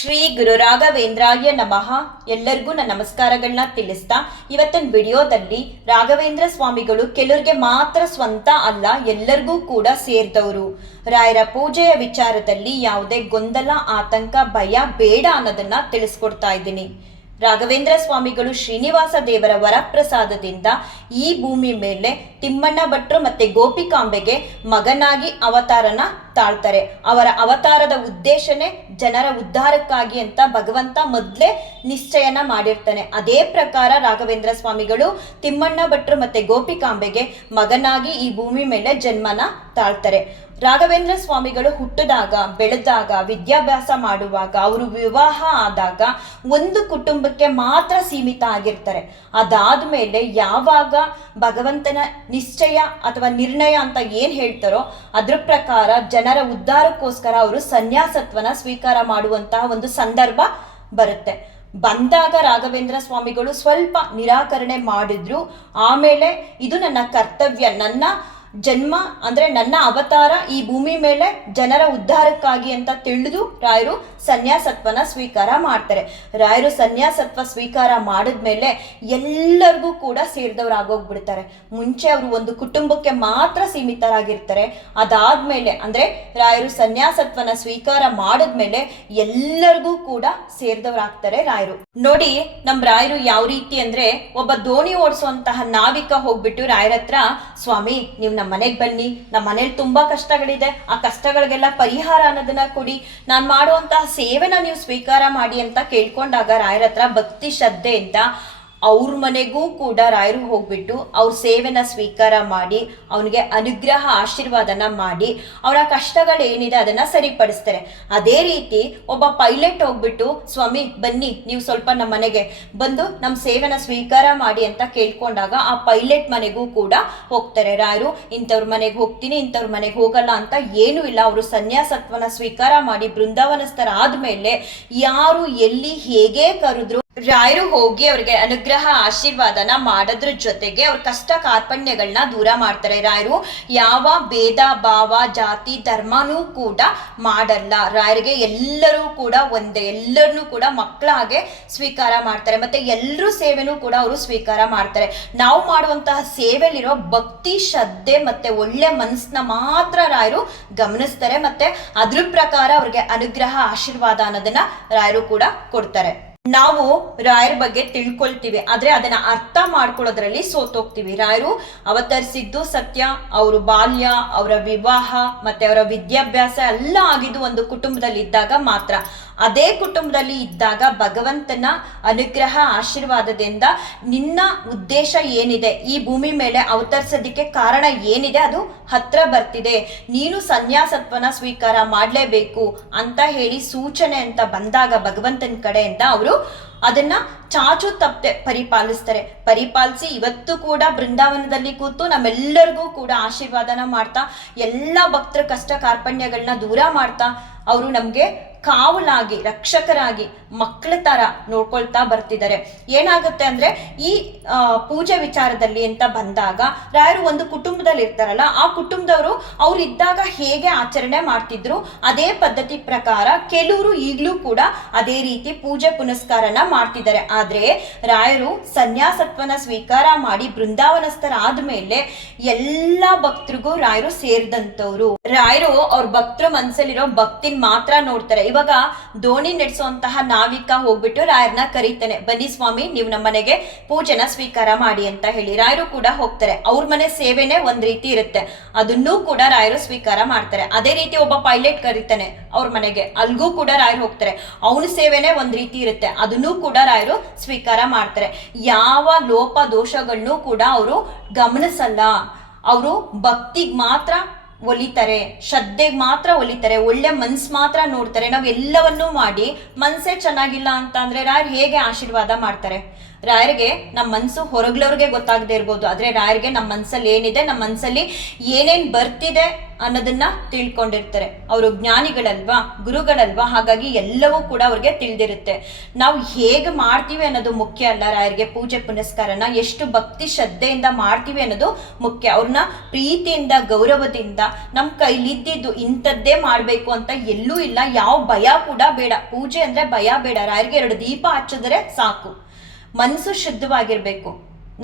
ಶ್ರೀ ಗುರು ರಾಘವೇಂದ್ರಾಯ ನಮಃ. ಎಲ್ಲರಿಗೂ ನನ್ನ ನಮಸ್ಕಾರಗಳನ್ನ ತಿಳಿಸ್ತಾ ಇವತ್ತಿನ ವಿಡಿಯೋದಲ್ಲಿ ರಾಘವೇಂದ್ರ ಸ್ವಾಮಿಗಳು ಕೆಲವ್ರಿಗೆ ಮಾತ್ರ ಸ್ವಂತ ಅಲ್ಲ, ಎಲ್ಲರಿಗೂ ಕೂಡ ಸೇರಿದವರು. ರಾಯರ ಪೂಜೆಯ ವಿಚಾರದಲ್ಲಿ ಯಾವುದೇ ಗೊಂದಲ, ಆತಂಕ, ಭಯ ಬೇಡ ಅನ್ನೋದನ್ನ ತಿಳಿಸ್ಕೊಡ್ತಾ ಇದ್ದೀನಿ. ರಾಘವೇಂದ್ರ ಸ್ವಾಮಿಗಳು ಶ್ರೀನಿವಾಸ ದೇವರ ವರಪ್ರಸಾದದಿಂದ ಈ ಭೂಮಿ ಮೇಲೆ ತಿಮ್ಮಣ್ಣ ಭಟ್ರು ಮತ್ತೆ ಗೋಪಿಕಾಂಬೆಗೆ ಮಗನಾಗಿ ಅವತಾರನ ತಾಳ್ತಾರೆ ಅವರ ಅವತಾರದ ಉದ್ದೇಶನೇ ಜನರ ಉದ್ಧಾರಕ್ಕಾಗಿ ಅಂತ ಭಗವಂತ ಮೊದಲೇ ನಿಶ್ಚಯನ ಮಾಡಿರ್ತಾನೆ. ಅದೇ ಪ್ರಕಾರ ರಾಘವೇಂದ್ರ ಸ್ವಾಮಿಗಳು ತಿಮ್ಮಣ್ಣ ಭಟ್ರು ಮತ್ತೆ ಗೋಪಿಕಾಂಬೆಗೆ ಮಗನಾಗಿ ಈ ಭೂಮಿ ಮೇಲೆ ಜನ್ಮನ ತಾಳ್ತಾರೆ. ರಾಘವೇಂದ್ರ ಸ್ವಾಮಿಗಳು ಹುಟ್ಟಿದಾಗ, ಬೆಳೆದಾಗ, ವಿದ್ಯಾಭ್ಯಾಸ ಮಾಡುವಾಗ, ಅವರು ವಿವಾಹ ಆದಾಗ ಒಂದು ಕುಟುಂಬಕ್ಕೆ ಮಾತ್ರ ಸೀಮಿತ ಆಗಿರ್ತಾರೆ. ಅದಾದ್ಮೇಲೆ ಯಾವಾಗ ಭಗವಂತನ ನಿಶ್ಚಯ ಅಥವಾ ನಿರ್ಣಯ ಅಂತ ಏನ್ ಹೇಳ್ತಾರೋ ಅದ್ರ ಪ್ರಕಾರ ಜನರ ಉದ್ಧಾರಕ್ಕೋಸ್ಕರ ಅವರು ಸನ್ಯಾಸತ್ವನ ಸ್ವೀಕಾರ ಮಾಡುವಂತಹ ಒಂದು ಸಂದರ್ಭ ಬರುತ್ತೆ. ಬಂದಾಗ ರಾಘವೇಂದ್ರ ಸ್ವಾಮಿಗಳು ಸ್ವಲ್ಪ ನಿರಾಕರಣೆ ಮಾಡಿದ್ರು. ಆಮೇಲೆ ಇದು ನನ್ನ ಕರ್ತವ್ಯ. ನನ್ನ ಜನ್ಮ ಅಂದ್ರೆ ನನ್ನ ಅವತಾರ ಈ ಭೂಮಿ ಮೇಲೆ ಜನರ ಉದ್ಧಾರಕ್ಕಾಗಿ ಅಂತ ತಿಳಿದು ರಾಯರು ಸನ್ಯಾಸತ್ವನ ಸ್ವೀಕಾರ ಮಾಡ್ತಾರೆ. ರಾಯರು ಸನ್ಯಾಸತ್ವ ಸ್ವೀಕಾರ ಮಾಡಿದ್ಮೇಲೆ ಎಲ್ಲರಿಗೂ ಕೂಡ ಸೇರಿದವರಾಗೋಗ್ಬಿಡ್ತಾರೆ ಮುಂಚೆ ಅವರು ಒಂದು ಕುಟುಂಬಕ್ಕೆ ಮಾತ್ರ ಸೀಮಿತರಾಗಿರ್ತಾರೆ. ಅದಾದ್ಮೇಲೆ ಅಂದ್ರೆ ರಾಯರು ಸನ್ಯಾಸತ್ವನ ಸ್ವೀಕಾರ ಮಾಡಿದ್ಮೇಲೆ ಎಲ್ಲರಿಗೂ ಕೂಡ ಸೇರಿದವರಾಗ್ತಾರೆ ರಾಯರು. ನೋಡಿ, ನಮ್ ರಾಯರು ಯಾವ ರೀತಿ ಅಂದ್ರೆ ಒಬ್ಬ ದೋಣಿ ಓಡಿಸುವಂತಹ ನಾವಿಕ ಹೋಗ್ಬಿಟ್ಟು ರಾಯರತ್ರ, ಸ್ವಾಮಿ, ನೀವು ನಮ್ಮ ಮನೆಗೆ ಬನ್ನಿ ನಮ್ಮ ಮನೇಲಿ ತುಂಬಾ ಕಷ್ಟಗಳಿದೆ, ಆ ಕಷ್ಟಗಳಿಗೆಲ್ಲ ಪರಿಹಾರ ಅನ್ನೋದನ್ನ ಕೊಡಿ. ನಾನು ಮಾಡುವಂತಹ ಸೇವೆನ ನೀವು ಸ್ವೀಕಾರ ಮಾಡಿ ಅಂತ ಕೇಳ್ಕೊಂಡಾಗ ರಾಯರ ಹತ್ರ ಭಕ್ತಿ ಶ್ರದ್ಧೆಯಿಂದ ಅವ್ರ ಮನೆಗೂ ಕೂಡ ರಾಯರು ಹೋಗ್ಬಿಟ್ಟು ಅವ್ರ ಸೇವೆನ ಸ್ವೀಕಾರ ಮಾಡಿ, ಅವನಿಗೆ ಅನುಗ್ರಹ ಆಶೀರ್ವಾದನ ಮಾಡಿ, ಅವರ ಕಷ್ಟಗಳೇನಿದೆ ಅದನ್ನ ಸರಿಪಡಿಸ್ತಾರೆ. ಅದೇ ರೀತಿ ಒಬ್ಬ ಪೈಲಟ್ ಹೋಗ್ಬಿಟ್ಟು, ಸ್ವಾಮಿ, ಬನ್ನಿ, ನೀವು ಸ್ವಲ್ಪ ನಮ್ಮ ಮನೆಗೆ ಬಂದು ನಮ್ಮ ಸೇವೆನ ಸ್ವೀಕಾರ ಮಾಡಿ ಅಂತ ಕೇಳ್ಕೊಂಡಾಗ ಆ ಪೈಲಟ್ ಮನೆಗೂ ಕೂಡ ಹೋಗ್ತಾರೆ. ರಾಯರು, ಇಂಥವ್ರ ಮನೆಗೆ ಹೋಗ್ತೀನಿ, ಇಂಥವ್ರ ಮನೆಗೆ ಹೋಗಲ್ಲ ಅಂತ ಏನೂ ಇಲ್ಲ. ಅವರು ಸನ್ಯಾಸತ್ವನ ಸ್ವೀಕಾರ ಮಾಡಿ ಬೃಂದಾವನಸ್ಥರಾದ್ಮೇಲೆ ಯಾರು ಎಲ್ಲಿ ಹೇಗೆ ಕರೆದ್ರು ರಾಯರು ಹೋಗಿ ಅವ್ರಿಗೆ ಅನುಗ್ರಹ, ಆಶೀರ್ವಾದನ ಮಾಡೋದ್ರ ಜೊತೆಗೆ ಅವ್ರ ಕಷ್ಟ ಕಾರ್ಪಣ್ಯಗಳನ್ನ ದೂರ ಮಾಡ್ತಾರೆ. ರಾಯರು ಯಾವ ಭೇದ, ಭಾವ, ಜಾತಿ, ಧರ್ಮನೂ ಕೂಡ ಮಾಡಲ್ಲ. ರಾಯರಿಗೆ ಎಲ್ಲರೂ ಕೂಡ ಒಂದೇ, ಎಲ್ಲರನ್ನೂ ಕೂಡ ಮಕ್ಕಳಾಗೆ ಸ್ವೀಕಾರ ಮಾಡ್ತಾರೆ. ಮತ್ತೆ ಎಲ್ಲರೂ ಸೇವೆನೂ ಕೂಡ ಅವರು ಸ್ವೀಕಾರ ಮಾಡ್ತಾರೆ. ನಾವು ಮಾಡುವಂತಹ ಸೇವೆಯಲ್ಲಿರೋ ಭಕ್ತಿ, ಶ್ರದ್ಧೆ ಮತ್ತೆ ಒಳ್ಳೆ ಮನಸ್ಸನ್ನ ಮಾತ್ರ ರಾಯರು ಗಮನಿಸ್ತಾರೆ. ಮತ್ತೆ ಅದ್ರ ಪ್ರಕಾರ ಅವ್ರಿಗೆ ಅನುಗ್ರಹ, ಆಶೀರ್ವಾದ ಅನ್ನೋದನ್ನ ರಾಯರು ಕೂಡ ಕೊಡ್ತಾರೆ. ನಾವು ರಾಯರ ಬಗ್ಗೆ ತಿಳ್ಕೊಳ್ತೀವಿ. ಆದ್ರೆ ಅದನ್ನ ಅರ್ಥ ಮಾಡ್ಕೊಳ್ಳೋದ್ರಲ್ಲಿ ಸೋತೋಗ್ತೀವಿ. ರಾಯರು ಅವತರಿಸಿದ್ದು ಸತ್ಯ, ಅವರು ಬಾಲ್ಯ, ಅವರ ವಿವಾಹ, ಮತ್ತೆ ಅವರ ವಿದ್ಯಾಭ್ಯಾಸ ಎಲ್ಲ ಆಗಿದ್ದು ಒಂದು ಕುಟುಂಬದಲ್ಲಿ ಇದ್ದಾಗ ಮಾತ್ರ. ಅದೇ ಕುಟುಂಬದಲ್ಲಿ ಇದ್ದಾಗ ಭಗವಂತನ ಅನುಗ್ರಹ ಆಶೀರ್ವಾದದಿಂದ ನಿನ್ನ ಉದ್ದೇಶ ಏನಿದೆ? ಈ ಭೂಮಿ ಮೇಲೆ ಅವತರಿಸೋದಕ್ಕೆ ಕಾರಣ ಏನಿದೆ? ಅದು ಹತ್ರ ಬರ್ತಿದೆ. ನೀನು ಸನ್ಯಾಸತ್ವನ ಸ್ವೀಕಾರ ಮಾಡಲೇಬೇಕು ಅಂತ ಹೇಳಿ ಸೂಚನೆ ಅಂತ ಬಂದಾಗ ಭಗವಂತನ ಕಡೆಯಿಂದ ಅವರು ಅದನ್ನ ಚಾಚು ತಪ್ಪದೆ ಪರಿಪಾಲಿಸ್ತಾರೆ. ಪರಿಪಾಲಿಸಿ ಇವತ್ತು ಕೂಡ ಬೃಂದಾವನದಲ್ಲಿ ಕೂತು ನಮ್ಮೆಲ್ಲರಿಗೂ ಕೂಡ ಆಶೀರ್ವಾದನ ಮಾಡ್ತಾ, ಎಲ್ಲ ಭಕ್ತರ ಕಷ್ಟ ಕಾರ್ಪಣ್ಯಗಳನ್ನ ದೂರ ಮಾಡ್ತಾ, ಅವರು ನಮಗೆ ಕಾವಲಾಗಿ, ರಕ್ಷಕರಾಗಿ ಮಕ್ಕಳ ತರ ನೋಡ್ಕೊಳ್ತಾ ಬರ್ತಿದ್ದಾರೆ. ಏನಾಗುತ್ತೆ ಅಂದ್ರೆ, ಈ ಪೂಜೆ ವಿಚಾರದಲ್ಲಿ ಅಂತ ಬಂದಾಗ ರಾಯರು ಒಂದು ಕುಟುಂಬದಲ್ಲಿ ಇರ್ತಾರಲ್ಲ, ಆ ಕುಟುಂಬದವರು ಅವ್ರು ಇದ್ದಾಗ ಹೇಗೆ ಆಚರಣೆ ಮಾಡ್ತಿದ್ರು, ಅದೇ ಪದ್ಧತಿ ಪ್ರಕಾರ ಕೆಲವರು ಈಗಲೂ ಕೂಡ ಅದೇ ರೀತಿ ಪೂಜೆ ಪುನಸ್ಕಾರನ ಮಾಡ್ತಿದ್ದಾರೆ. ಆದ್ರೆ ರಾಯರು ಸನ್ಯಾಸತ್ವನ ಸ್ವೀಕಾರ ಮಾಡಿ ಬೃಂದಾವನಸ್ಥರಾದ್ಮೇಲೆ ಎಲ್ಲ ಭಕ್ತರಿಗೂ ರಾಯರು ಸೇರಿದಂತವ್ರು ರಾಯರು ಅವ್ರ ಭಕ್ತರ ಮನಸ್ಸಲ್ಲಿರೋ ಭಕ್ತಿನ ಮಾತ್ರ ನೋಡ್ತಾರೆ. ಇವಾಗ ದೋಣಿ ನಡೆಸುವಂತಹ ನಾವಿಕ ಹೋಗ್ಬಿಟ್ಟು ರಾಯರ್ನ ಕರೀತಾನೆ. ಬನ್ನಿ ಸ್ವಾಮಿ, ನೀವು ನಮ್ಮ ಮನೆಗೆ ಪೂಜೆನ ಸ್ವೀಕಾರ ಮಾಡಿ ಅಂತ ಹೇಳಿ. ರಾಯರು ಕೂಡ ಹೋಗ್ತಾರೆ. ಅವ್ರ ಮನೆ ಸೇವೆನೆ ಒಂದ್ ರೀತಿ ಇರುತ್ತೆ. ಅದನ್ನೂ ಕೂಡ ರಾಯರು ಸ್ವೀಕಾರ ಮಾಡ್ತಾರೆ. ಅದೇ ರೀತಿ ಒಬ್ಬ ಪೈಲಟ್ ಕರೀತಾನೆ ಅವ್ರ ಮನೆಗೆ. ಅಲ್ಗೂ ಕೂಡ ರಾಯರು ಹೋಗ್ತಾರೆ. ಅವನ ಸೇವೆನೆ ಒಂದ್ ರೀತಿ ಇರುತ್ತೆ. ಅದನ್ನೂ ಕೂಡ ರಾಯರು ಸ್ವೀಕಾರ ಮಾಡ್ತಾರೆ. ಯಾವ ಲೋಪ ದೋಷಗಳನ್ನೂ ಕೂಡ ಅವರು ಗಮನಿಸಲ್ಲ. ಅವರು ಭಕ್ತಿಗೆ ಮಾತ್ರ ಒಲಿತಾರೆ ಶ್ರದ್ಧೆಗೆ ಮಾತ್ರ ಒಲಿತಾರೆ, ಒಳ್ಳೆ ಮನ್ಸು ಮಾತ್ರ ನೋಡ್ತಾರೆ ನಾವು ಎಲ್ಲವನ್ನೂ ಮಾಡಿ ಮನ್ಸೇ ಚೆನ್ನಾಗಿಲ್ಲ ಅಂತ ಅಂದ್ರೆ ಹೇಗೆ ಆಶೀರ್ವಾದ ಮಾಡ್ತಾರೆ? ರಾಯರಿಗೆ ನಮ್ಮ ಮನಸ್ಸು ಹೊರಗ್ಲವ್ರಿಗೆ ಗೊತ್ತಾಗದೇ ಇರ್ಬೋದು. ಆದರೆ ರಾಯರಿಗೆ ನಮ್ಮ ಮನಸ್ಸಲ್ಲಿ ಏನಿದೆ ನಮ್ಮ ಮನಸ್ಸಲ್ಲಿ ಏನೇನು ಬರ್ತಿದೆ ಅನ್ನೋದನ್ನ ತಿಳ್ಕೊಂಡಿರ್ತಾರೆ. ಅವರು ಜ್ಞಾನಿಗಳಲ್ವಾ, ಗುರುಗಳಲ್ವಾ, ಹಾಗಾಗಿ ಎಲ್ಲವೂ ಕೂಡ ಅವ್ರಿಗೆ ತಿಳಿದಿರುತ್ತೆ. ನಾವು ಹೇಗೆ ಮಾಡ್ತೀವಿ ಅನ್ನೋದು ಮುಖ್ಯ ಅಲ್ಲ ರಾಯರಿಗೆ ಪೂಜೆ ಪುನಸ್ಕಾರನ. ಎಷ್ಟು ಭಕ್ತಿ ಶ್ರದ್ಧೆಯಿಂದ ಮಾಡ್ತೀವಿ ಅನ್ನೋದು ಮುಖ್ಯ. ಅವ್ರನ್ನ ಪ್ರೀತಿಯಿಂದ, ಗೌರವದಿಂದ ನಮ್ಮ ಕೈಲಿದ್ದಿದ್ದು ಇಂಥದ್ದೇ ಮಾಡಬೇಕು ಅಂತ ಎಲ್ಲೂ ಇಲ್ಲ. ಯಾವ ಭಯ ಕೂಡ ಬೇಡ. ಪೂಜೆ ಅಂದರೆ ಭಯ ಬೇಡ. ರಾಯರಿಗೆ ಎರಡು ದೀಪ ಹಚ್ಚಿದ್ರೆ ಸಾಕು. ಮನಸ್ಸು ಶುದ್ಧವಾಗಿರ್ಬೇಕು.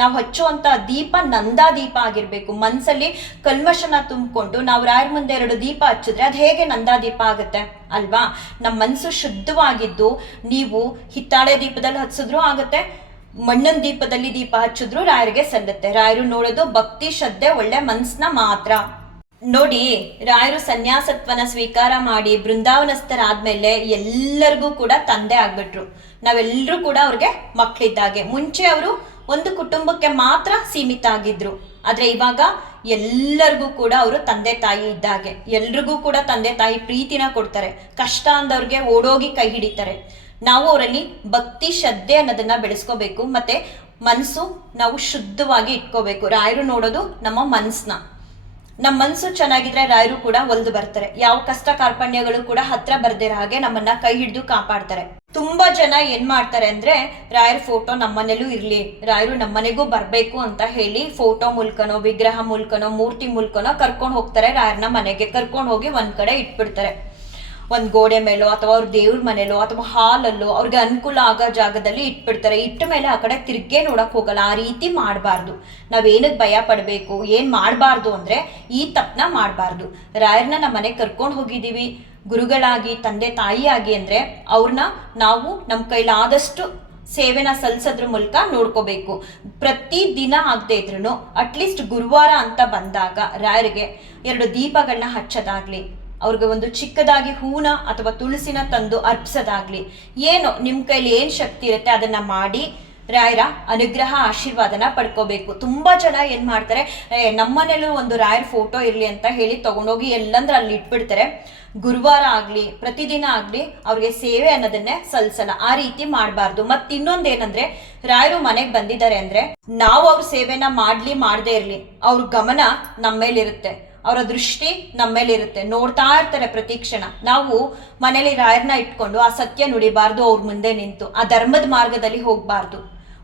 ನಾವು ಹಚ್ಚುವಂತ ದೀಪ ನಂದಾ ದೀಪ ಆಗಿರ್ಬೇಕು. ಮನಸ್ಸಲ್ಲಿ ಕಲ್ಮಶನ ತುಂಬಿಕೊಂಡು ನಾವು ರಾಯರ ಮುಂದೆ ಎರಡು ದೀಪ ಹಚ್ಚಿದ್ರೆ ಅದು ಹೇಗೆ ನಂದಾ ದೀಪ ಆಗುತ್ತೆ ಅಲ್ವಾ? ನಮ್ಮ ಮನಸ್ಸು ಶುದ್ಧವಾಗಿದ್ದು ನೀವು ಹಿತ್ತಾಳೆ ದೀಪದಲ್ಲಿ ಹಚ್ಚಿದ್ರು ಆಗುತ್ತೆ, ಮಣ್ಣಿನ ದೀಪದಲ್ಲಿ ದೀಪ ಹಚ್ಚಿದ್ರು ರಾಯರಿಗೆ ಸಲ್ಲುತ್ತೆ. ರಾಯರು ನೋಡೋದು ಭಕ್ತಿ, ಶ್ರದ್ಧೆ, ಒಳ್ಳೆ ಮನಸ್ಸನ್ನ ಮಾತ್ರ. ನೋಡಿ, ರಾಯರು ಸನ್ಯಾಸತ್ವನ ಸ್ವೀಕಾರ ಮಾಡಿ ಬೃಂದಾವನಸ್ಥರಾದ್ಮೇಲೆ ಎಲ್ಲರಿಗೂ ಕೂಡ ತಂದೆ ಆಗ್ಬಿಟ್ರು. ನಾವೆಲ್ಲರೂ ಕೂಡ ಅವ್ರಿಗೆ ಮಕ್ಕಳಿದ್ದಾಗೆ ಮುಂಚೆ ಅವರು ಒಂದು ಕುಟುಂಬಕ್ಕೆ ಮಾತ್ರ ಸೀಮಿತ ಆಗಿದ್ರು ಆದ್ರೆ ಇವಾಗ ಎಲ್ಲರಿಗೂ ಕೂಡ ಅವರು ತಂದೆ ತಾಯಿ ಇದ್ದಾಗೆ. ಎಲ್ರಿಗೂ ಕೂಡ ತಂದೆ ತಾಯಿ ಪ್ರೀತಿನ ಕೊಡ್ತಾರೆ. ಕಷ್ಟ ಅಂದವ್ರಿಗೆ ಓಡೋಗಿ ಕೈ ಹಿಡಿತಾರೆ. ನಾವು ಅವರಲ್ಲಿ ಭಕ್ತಿ, ಶ್ರದ್ಧೆ ಅನ್ನೋದನ್ನ ಬೆಳೆಸ್ಕೋಬೇಕು. ಮತ್ತೆ ಮನಸ್ಸು ನಾವು ಶುದ್ಧವಾಗಿ ಇಟ್ಕೋಬೇಕು. ರಾಯರು ನೋಡೋದು ನಮ್ಮ ಮನಸ್ಸನ್ನ ನಮ್ಮ ಮನಸ್ಸು ಚೆನ್ನಾಗಿದ್ರೆ ರಾಯರು ಕೂಡ ಒಲ್ದು ಬರ್ತಾರೆ. ಯಾವ ಕಷ್ಟ ಕಾರ್ಪಣ್ಯಗಳು ಕೂಡ ಹತ್ರ ಬರ್ದಿರೋ ಹಾಗೆ ನಮ್ಮನ್ನ ಕೈ ಹಿಡಿದು ಕಾಪಾಡ್ತಾರೆ. ತುಂಬಾ ಜನ ಏನ್ ಮಾಡ್ತಾರೆ ಅಂದ್ರೆ ರಾಯರ್ ಫೋಟೋ ನಮ್ಮನೇಲೂ ಇರ್ಲಿ, ರಾಯರು ನಮ್ಮನೆಗೂ ಬರ್ಬೇಕು ಅಂತ ಹೇಳಿ ಫೋಟೋ ಮೂಲಕನೋ, ವಿಗ್ರಹ ಮೂಲಕನೋ, ಮೂರ್ತಿ ಮೂಲಕನೋ ಕರ್ಕೊಂಡು ಹೋಗ್ತಾರೆ, ರಾಯರ್ನ ಮನೆಗೆ ಕರ್ಕೊಂಡು ಹೋಗಿ ಒಂದ್ ಕಡೆ ಇಟ್ಬಿಡ್ತಾರೆ. ಒಂದ್ ಗೋಡೆ ಮೇಲೋ ಅಥವಾ ಅವ್ರ ದೇವ್ರ ಮನೇಲೋ ಅಥವಾ ಹಾಲಲ್ಲೋ ಅವ್ರಿಗೆ ಅನುಕೂಲ ಆಗೋ ಜಾಗದಲ್ಲಿ ಇಟ್ಬಿಡ್ತಾರೆ. ಇಟ್ಟ ಮೇಲೆ ಆ ಕಡೆ ತಿರ್ಗೇ ನೋಡಕ್ ಹೋಗಲ್ಲ. ಆ ರೀತಿ ಮಾಡಬಾರ್ದು. ನಾವೇನಕ್ಕೆ ಭಯ ಪಡಬೇಕು? ಏನು ಮಾಡಬಾರ್ದು ಅಂದ್ರೆ ಈ ತಪ್ಪನ್ನ ಮಾಡಬಾರ್ದು. ರಾಯರ್ನ ನಮ್ಮ ಮನೆಗೆ ಕರ್ಕೊಂಡು ಹೋಗಿದ್ದೀವಿ ಗುರುಗಳಾಗಿ, ತಂದೆ ತಾಯಿಯಾಗಿ ಅಂದ್ರೆ ಅವ್ರನ್ನ ನಾವು ನಮ್ಮ ಕೈಲಾದಷ್ಟು ಸೇವೆನ ಸಲ್ಲಿಸೋದ್ರ ಮೂಲಕ ನೋಡ್ಕೋಬೇಕು. ಪ್ರತಿ ದಿನ ಆಗದೆ ಇದ್ರೂ ಅಟ್ಲೀಸ್ಟ್ ಗುರುವಾರ ಅಂತ ಬಂದಾಗ ರಾಯರಿಗೆ ಎರಡು ದೀಪಗಳನ್ನ ಹಚ್ಚೋದಾಗ್ಲಿ. ಅವ್ರಿಗೆ ಒಂದು ಚಿಕ್ಕದಾಗಿ ಹೂನ ಅಥವಾ ತುಳಸಿನ ತಂದು ಅರ್ಪಿಸೋದಾಗ್ಲಿ. ಏನು ನಿಮ್ಮ ಕೈಲಿ ಏನು ಶಕ್ತಿ ಇರುತ್ತೆ ಅದನ್ನ ಮಾಡಿ, ರಾಯರ ಅನುಗ್ರಹ ಆಶೀರ್ವಾದನ ಪಡ್ಕೋಬೇಕು. ತುಂಬಾ ಜನ ಏನ್ ಮಾಡ್ತಾರೆ ನಮ್ಮನೇಲೂ ಒಂದು ರಾಯರ್ ಫೋಟೋ ಇರ್ಲಿ ಅಂತ ಹೇಳಿ ತಗೊಂಡೋಗಿ ಎಲ್ಲಂದ್ರೆ ಅಲ್ಲಿ ಇಟ್ಬಿಡ್ತಾರೆ. ಗುರುವಾರ ಆಗ್ಲಿ, ಪ್ರತಿದಿನ ಆಗ್ಲಿ ಅವ್ರಿಗೆ ಸೇವೆ ಅನ್ನೋದನ್ನೇ ಸಲ್ಸಲ್ಲ ಆ ರೀತಿ ಮಾಡಬಾರ್ದು. ಮತ್ತು ಇನ್ನೊಂದೇನಂದ್ರೆ ರಾಯರು ಮನೆಗೆ ಬಂದಿದ್ದಾರೆ ಅಂದ್ರೆ, ನಾವು ಅವ್ರ ಸೇವೆನ ಮಾಡ್ಲಿ ಮಾಡದೇ ಇರ್ಲಿ. ಅವ್ರ ಗಮನ ನಮ್ಮ ಮೇಲಿರುತ್ತೆ ಅವರ ದೃಷ್ಟಿ ನಮ್ಮ ಮೇಲೆ ಇರುತ್ತೆ ನೋಡ್ತಾ ಇರ್ತಾರೆ ಪ್ರತಿ ಕ್ಷಣ. ನಾವು ಮನೇಲಿ ರಾಯರ್ನ ಇಟ್ಕೊಂಡು ಆ ಸತ್ಯ ನುಡಿಬಾರ್ದು, ಅವ್ರ ಮುಂದೆ ನಿಂತು, ಆ ಧರ್ಮದ ಮಾರ್ಗದಲ್ಲಿ ಹೋಗ್ಬಾರ್ದು.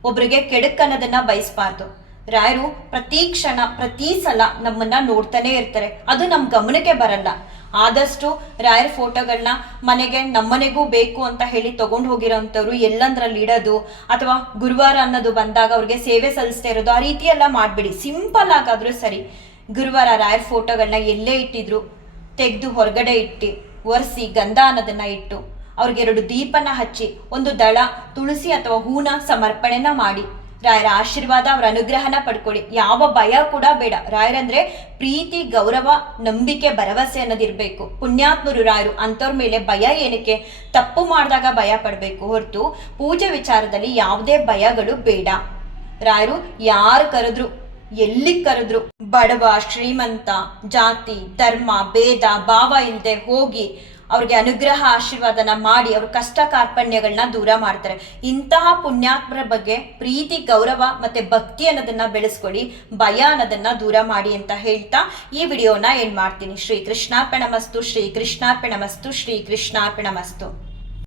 ಒಬ್ರಿಗೆ ಕೆಡಕ್ ಅನ್ನೋದನ್ನ ಬಯಸ್ಬಾರ್ದು. ರಾಯರು ಪ್ರತಿ ಕ್ಷಣ, ಪ್ರತಿ ಸಲ ನಮ್ಮನ್ನ ನೋಡ್ತಾನೆ ಇರ್ತಾರೆ. ಅದು ನಮ್ಮ ಗಮನಕ್ಕೆ ಬರಲ್ಲ. ಆದಷ್ಟು ರಾಯರ್ ಫೋಟೋಗಳನ್ನ ಮನೆಗೆ, ನಮ್ಮನೆಗೂ ಬೇಕು ಅಂತ ಹೇಳಿ ತಗೊಂಡು ಹೋಗಿರೋಂಥವ್ರು ಎಲ್ಲಂದ್ರಲ್ಲಿ ಇಡೋದು, ಅಥವಾ ಗುರುವಾರ ಅನ್ನೋದು ಬಂದಾಗ ಅವ್ರಿಗೆ ಸೇವೆ ಸಲ್ಲಿಸ್ತಾ ಇರೋದು, ಆ ರೀತಿ ಎಲ್ಲ ಮಾಡ್ಬಿಡಿ. ಸಿಂಪಲ್ ಆಗಾದ್ರೂ ಸರಿ. ಗುರುವಾರ ರಾಯರ್ ಫೋಟೋಗಳನ್ನ ಎಲ್ಲೇ ಇಟ್ಟಿದ್ರು? ತೆಗೆದು ಹೊರಗಡೆ ಇಟ್ಟು, ಒರೆಸಿ ಗಂಧ ಅನ್ನೋದನ್ನ ಇಟ್ಟು, ಅವ್ರಿಗೆ ಎರಡು ದೀಪನ ಹಚ್ಚಿ, ಒಂದು ದಳ, ತುಳಸಿ ಅಥವಾ ಹೂನ ಸಮರ್ಪಣೆನ ಮಾಡಿ. ರಾಯರ ಆಶೀರ್ವಾದ, ಅವರ ಅನುಗ್ರಹನ ಪಡ್ಕೊಳ್ಳಿ. ಯಾವ ಭಯ ಕೂಡ ಬೇಡ. ರಾಯರಂದ್ರೆ ಪ್ರೀತಿ, ಗೌರವ, ನಂಬಿಕೆ, ಭರವಸೆ ಅನ್ನೋದಿರ್ಬೇಕು ಪುಣ್ಯಾತ್ಮರು ರಾಯರು ಅಂಥವ್ರ ಮೇಲೆ ಭಯ ಏನಕ್ಕೆ? ತಪ್ಪು ಮಾಡಿದಾಗ ಭಯ ಪಡಬೇಕು ಹೊರತು ಪೂಜೆ ವಿಚಾರದಲ್ಲಿ ಯಾವುದೇ ಭಯಗಳು ಬೇಡ. ರಾಯರು ಯಾರು ಕರೆದ್ರು ಎಲ್ಲಿಗ್ ಕರೆದ್ರು. ಬಡವ, ಶ್ರೀಮಂತ, ಜಾತಿ, ಧರ್ಮ, ಭೇದ, ಭಾವ ಇಲ್ಲದೆ ಹೋಗಿ ಅವ್ರಿಗೆ ಅನುಗ್ರಹ, ಆಶೀರ್ವಾದನ ಮಾಡಿ ಅವ್ರ ಕಷ್ಟ ಕಾರ್ಪಣ್ಯಗಳನ್ನ ದೂರ ಮಾಡ್ತಾರೆ. ಇಂತಹ ಪುಣ್ಯಾತ್ಮರ ಬಗ್ಗೆ ಪ್ರೀತಿ, ಗೌರವ ಮತ್ತೆ ಭಕ್ತಿ ಅನ್ನೋದನ್ನ ಬೆಳೆಸ್ಕೊಡಿ ಭಯ ಅನ್ನೋದನ್ನ ದೂರ ಮಾಡಿ ಅಂತ ಹೇಳ್ತಾ ಈ ವಿಡಿಯೋನ ಏನ್ ಮಾಡ್ತೀನಿ. ಶ್ರೀ ಕೃಷ್ಣಾರ್ಪಣಮಸ್ತು ಶ್ರೀ ಕೃಷ್ಣಾರ್ಪಣಮಸ್ತು ಶ್ರೀ ಕೃಷ್ಣಾರ್ಪಣಮಸ್ತು